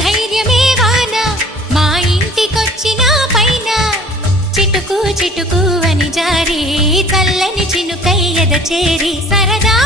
ధైర్యమే వాన మా ఇంటికొచ్చిన పైన చిటుకు చిటుకు అని జారి చల్లని చినుకై ఎద చేరి సరదా